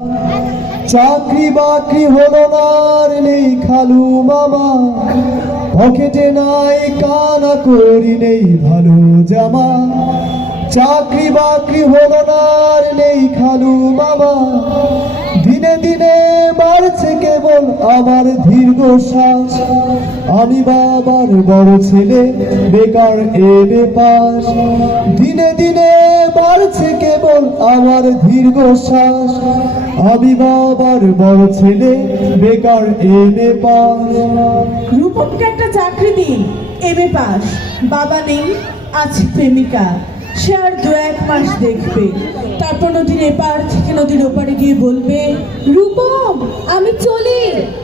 চাকরি বাকরি হলো না আর নেই খালু মামা, পকেটে নাই কানা করি নেই ভালো জামা। চাকরি বাকরি হলো না আর নেই খালু মামা, দিনে দিনে বাড়ছে কেবল আমার দীর্ঘশ্বাস। আমি বাবার বড় ছেলে, বেকার এমএ পাস। দিনে দিনে বাড়ছে কেবল আমার দীর্ঘশ্বাস। আমি বাবার বড় ছেলে, বেকার এমএ পাস। রূপমকে একটা চাকরি দিন, এমএ পাস। বাবা নেই, আছে প্রেমিকা। সে আর 2-1 মাস দেখবে, তারপর নদীর এপার থেকে নদীর ওপারে গিয়ে বলবে, রূপম আমি চলি,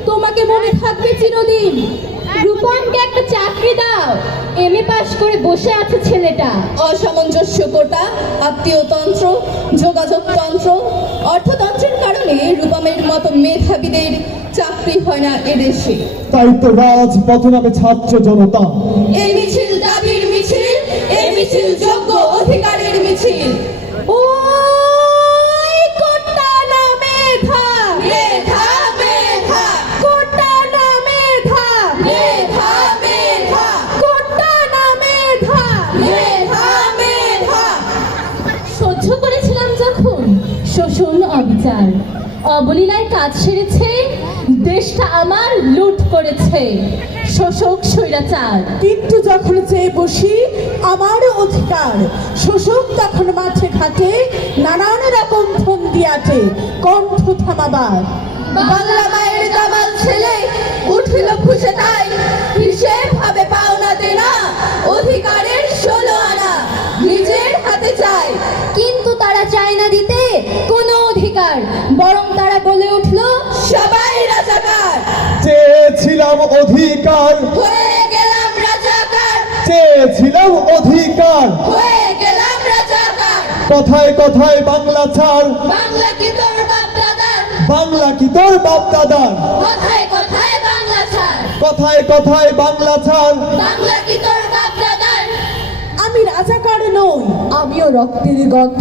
তোমাকে মনে থাকবে চিরদিন। রূপমকে একটা চাকরি দাও, এমএ পাস করে বসে আছে ছেলেটা। অসামঞ্জস্য কোটা, আত্মীয়তন্ত্র, যোগাযোগতন্ত্র, অর্থতন্ত্রের কারণে রূপমের মতো মেধাবীদের চাকরি হয় না এদেশে। তাই তো রাজপথ নামে ছাত্র জনতা। এই মিছিল দাবির মিছিল, এই মিছিল যোগ্য অধিকারের মিছিল। ওই কোটা না মেধা, মেধা মেধা, কোটা না মেধা, মেধা মেধা, কোটা না মেধা। মেধা মেধা। সহ্য করেছিলাম যখন শোষণ অবিচার, অবলীলায় কাজ সেরেছে, দেশটা আমার লুট করেছে শোষক স্বৈরাচার। কিন্তু যখন চেয়ে বসি আমার অধিকার, শোষক তখন মাঠে ঘাটে নানান রকম ফন্দি আটে কণ্ঠ থামাবার। বাংলা মায়ের দামাল ছেলে উঠিল খুশে তাই, হিসেব হবে পাওনা দেনা, অধিকারের 16 আনা নিজের হাতে চাই। কিন্তু তারা চায় না দিতে কোনো অধিকার, বরং তারা বলে উঠল সবাই রাজাকার। চেয়েছিলাম অধিকার, হয়ে গেলাম রাজাকার, চেয়েছিলাম অধিকার, হয়ে গেলাম রাজাকার। কথায় কথায় বাংলা ছাড়, বাংলা কি তোর বাপ দাদার, বাংলা কি তোর বাপ দাদার। কথায় কথায় বাংলা ছাড়, কথায় কথায় বাংলা ছাড়। বাংলা কি তোর বাপ দাদার। আমি রাজাকার নই, আমিও রক্তের গন্ধ